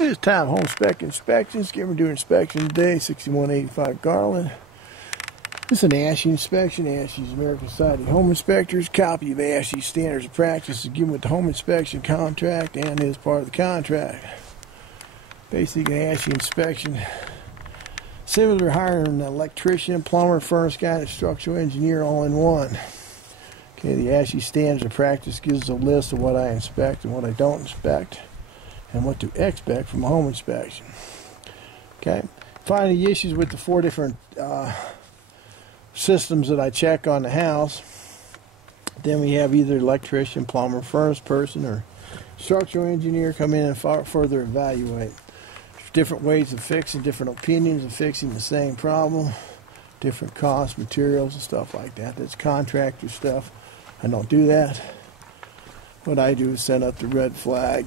It's time home spec inspections. We're doing inspection today, 6185 Garland. This is an ASHI inspection. ASHI is American Society of Home Inspectors. Copy of ASHI Standards of Practice is given with the home inspection contract and is part of the contract. Basically, an ASHI inspection, similar to hiring an electrician, plumber, furnace guy, and a structural engineer all in one. Okay, the ASHI Standards of Practice gives us a list of what I inspect and what I don't inspect, and what to expect from a home inspection. Okay, find the issues with the four different systems that I check on the house. Then we have either electrician, plumber, furnace person, or structural engineer come in and further evaluate. There's different ways of fixing, different opinions of fixing the same problem, different costs, materials, and stuff like that. That's contractor stuff. I don't do that. What I do is send up the red flag.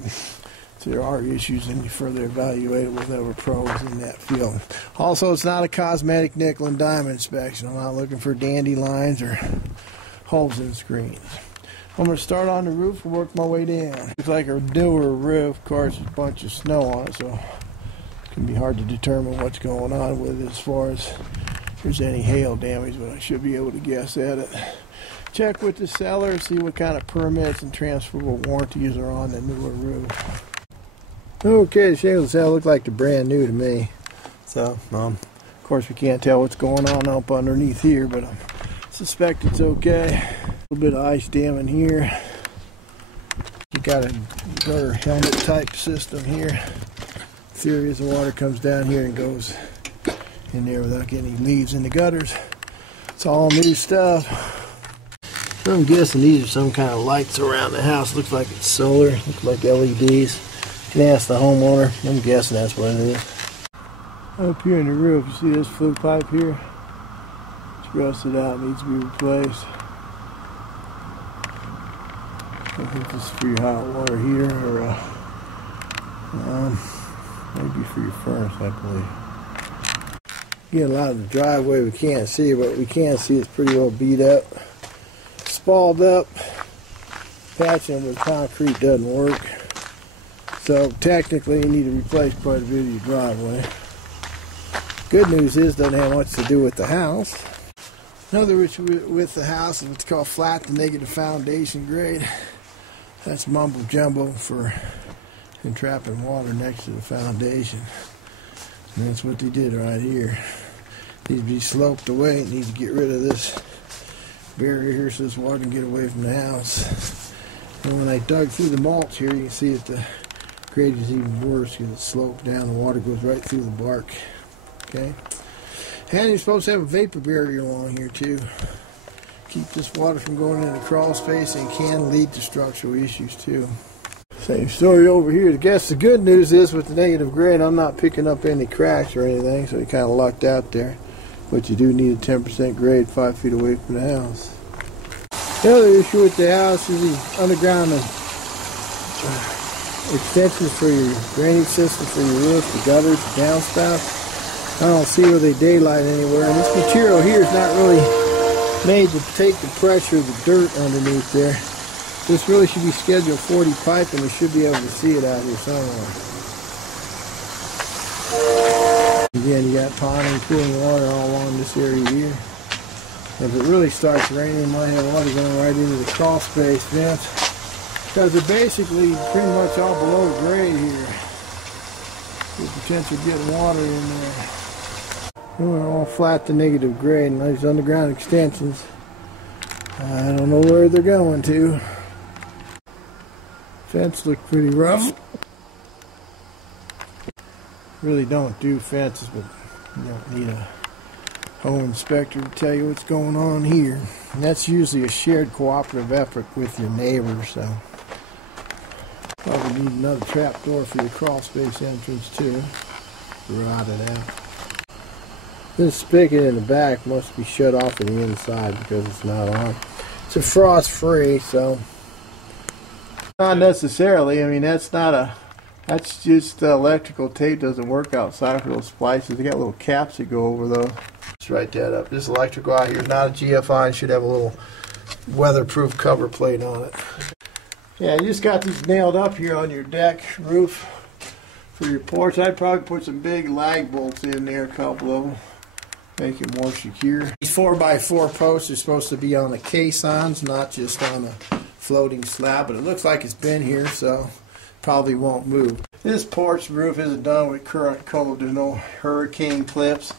So there are issues, and you further evaluate it with other pros in that field. Also, it's not a cosmetic nickel and dime inspection. I'm not looking for dandelions or holes in screens. I'm going to start on the roof and work my way down. Looks like a newer roof. Of course, there's a bunch of snow on it, so it can be hard to determine what's going on with it as far as if there's any hail damage, but I should be able to guess at it. Check with the seller, see what kind of permits and transferable warranties are on the newer roof. Okay, the shingles look like they're brand new to me. So, of course we can't tell what's going on up underneath here, but I suspect it's okay. A little bit of ice dam in here. You got a gutter helmet type system here. Theory is the water comes down here and goes in there without getting any leaves in the gutters. It's all new stuff. So I'm guessing these are some kind of lights around the house. Looks like it's solar. Looks like LEDs. You can ask the homeowner. I'm guessing that's what it is. Up here in the roof, you see this flue pipe here? It's rusted out, needs to be replaced. I think this is for your hot water heater, or maybe for your furnace, I believe. Again, a lot of the driveway we can't see, but we can see it's pretty well beat up, spalled up. Patching with concrete doesn't work. So technically you need to replace quite a bit of your driveway. Good news is it doesn't have much to do with the house. Another issue with the house is what's called flat to negative foundation grade. That's mumbo jumbo for entrapping water next to the foundation. And that's what they did right here. It needs to be sloped away. It needs to get rid of this barrier here so this water can get away from the house. And when I dug through the mulch here, you can see that the grade is even worse because it's sloped down. The water goes right through the bark. Okay, and you're supposed to have a vapor barrier along here too. Keep this water from going into the crawl space, and can lead to structural issues too. Same story over here. I guess the good news is with the negative grade, I'm not picking up any cracks or anything, so you kind of lucked out there. But you do need a 10% grade 5 feet away from the house. The other issue with the house is the underground extensions for your drainage system, for your roof, the gutters, the downspouts. I don't see where they daylight anywhere. And this material here is not really made to take the pressure of the dirt underneath there. This really should be scheduled 40 pipe, and we should be able to see it out here somewhere. Again, you got ponding, cooling water all along this area here. If it really starts raining, you might have water going right into the crawl space vents, because they're basically pretty much all below grade here. There's potential of getting water in there. We're all flat to negative grade, and these underground extensions, I don't know where they're going to. Fence look pretty rough. Really don't do fences, but you don't need a home inspector to tell you what's going on here. And that's usually a shared cooperative effort with your neighbors, so probably need another trap door for your crawl space entrance too. Rotted out. This spigot in the back must be shut off on the inside because it's not on. It's a frost free, so not necessarily. I mean, that's just electrical tape doesn't work outside for those splices. They got little caps that go over those. Let's write that up. This electrical out here is not a GFI. It should have a little weatherproof cover plate on it. Yeah, you just got these nailed up here on your deck roof. For your porch, I'd probably put some big lag bolts in there, a couple of them. Make it more secure. These 4x4 posts are supposed to be on the caissons, not just on a floating slab, but it looks like it's been here, so probably won't move. This porch roof isn't done with current code. There's no hurricane clips.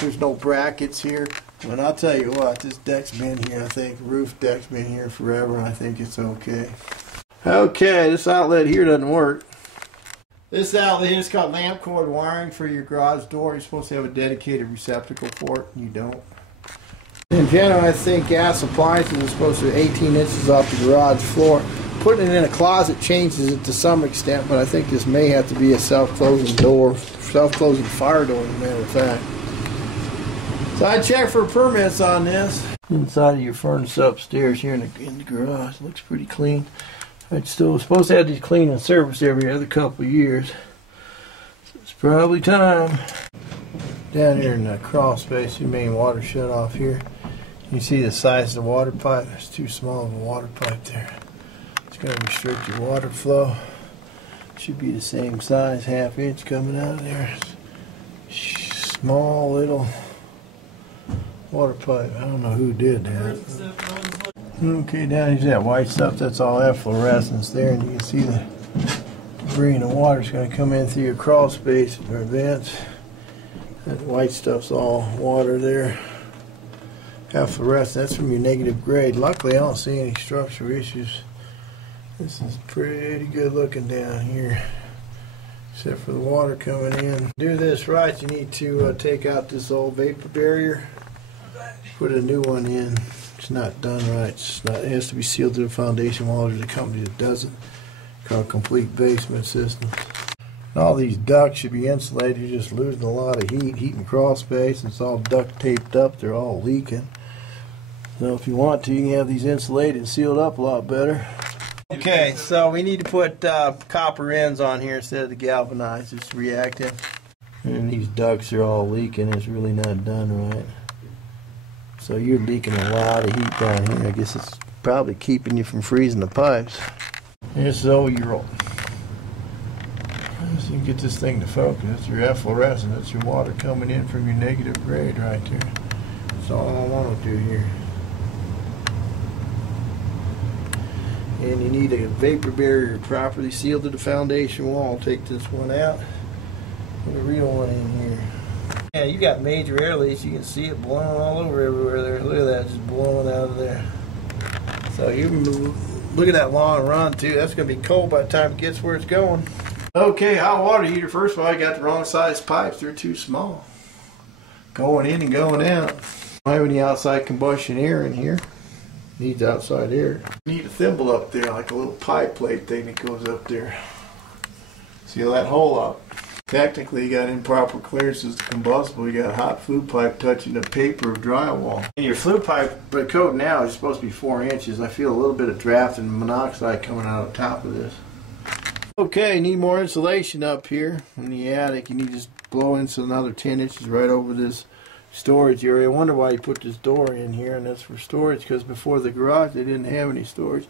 There's no brackets here. But I'll tell you what, this deck's been here, I think. Roof deck's been here forever, and I think it's okay. Okay, this outlet here doesn't work. This outlet is called lamp cord wiring for your garage door. You're supposed to have a dedicated receptacle for it, and you don't. In general, I think gas appliances are supposed to be 18 inches off the garage floor. Putting it in a closet changes it to some extent, but I think this may have to be a self-closing door, self-closing fire door, as a matter of fact. So I checked for permits on this. Inside of your furnace upstairs here in the garage, looks pretty clean. It's still supposed to have these clean and service every other couple of years. So it's probably time. Down here in the crawl space, your main water shut off here. You see the size of the water pipe? It's too small of a water pipe there. It's going to restrict your water flow. Should be the same size, ½ inch coming out of there. Small little water pipe. I don't know who did that. Okay, down here's that white stuff. That's all efflorescence there, and you can see the debris in the water is going to come in through your crawl space or vents. That white stuff's all water there. Efflorescence, that's from your negative grade. Luckily, I don't see any structural issues. This is pretty good looking down here, except for the water coming in. To do this right, you need to take out this old vapor barrier, put a new one in. It's not done right. It has to be sealed to the foundation wall. There's a company that does it, called Complete Basement Systems. All these ducts should be insulated. You're just losing a lot of heat and crawl space. It's all duct taped up. They're all leaking. So if you want to, you can have these insulated and sealed up a lot better. Okay, so we need to put copper ends on here instead of the galvanized. It's reactive. And these ducts are all leaking. It's really not done right. So you're leaking a lot of heat down here. I guess it's probably keeping you from freezing the pipes. This is old Euro. So you can get this thing to focus. That's your efflorescence. That's your water coming in from your negative grade right there. That's all I want to do here. And you need a vapor barrier properly sealed to the foundation wall. Take this one out. Put a real one in here. Yeah, you got major air leaks. You can see it blowing all over everywhere there. Look at that, just blowing out of there. So you look at that long run too. That's going to be cold by the time it gets where it's going. Okay, hot water heater. First of all, I got the wrong size pipes. They're too small. Going in and going out. Don't have any outside combustion air in here. Needs outside air. Need a thimble up there, like a little pipe plate thing that goes up there. Seal that hole up. Technically, you got improper clearances to combustible. You got hot flue pipe touching the paper of drywall. And your flue pipe, the code now is supposed to be 4 inches. I feel a little bit of draft and monoxide coming out of the top of this. Okay, need more insulation up here in the attic. You need to just blow in another 10 inches right over this storage area. I wonder why you put this door in here, and that's for storage, because before the garage they didn't have any storage.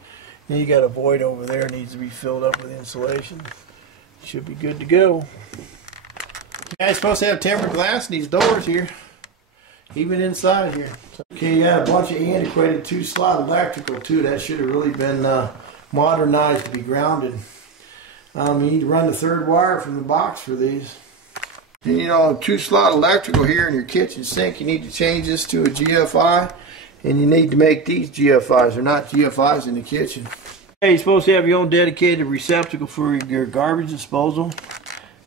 Then you got a void over there, needs to be filled up with insulation. Should be good to go. Yeah, you're supposed to have tempered glass in these doors here, even inside here. Okay, you got a bunch of antiquated 2-slot electrical too. That should have really been modernized to be grounded. You need to run the 3rd wire from the box for these. And, you know, 2-slot electrical here in your kitchen sink. You need to change this to a GFI, and you need to make these GFIs. They're not GFIs in the kitchen. You're supposed to have your own dedicated receptacle for your garbage disposal.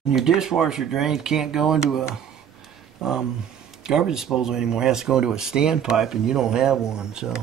And your dishwasher drain can't go into a garbage disposal anymore. It has to go into a standpipe, and you don't have one. So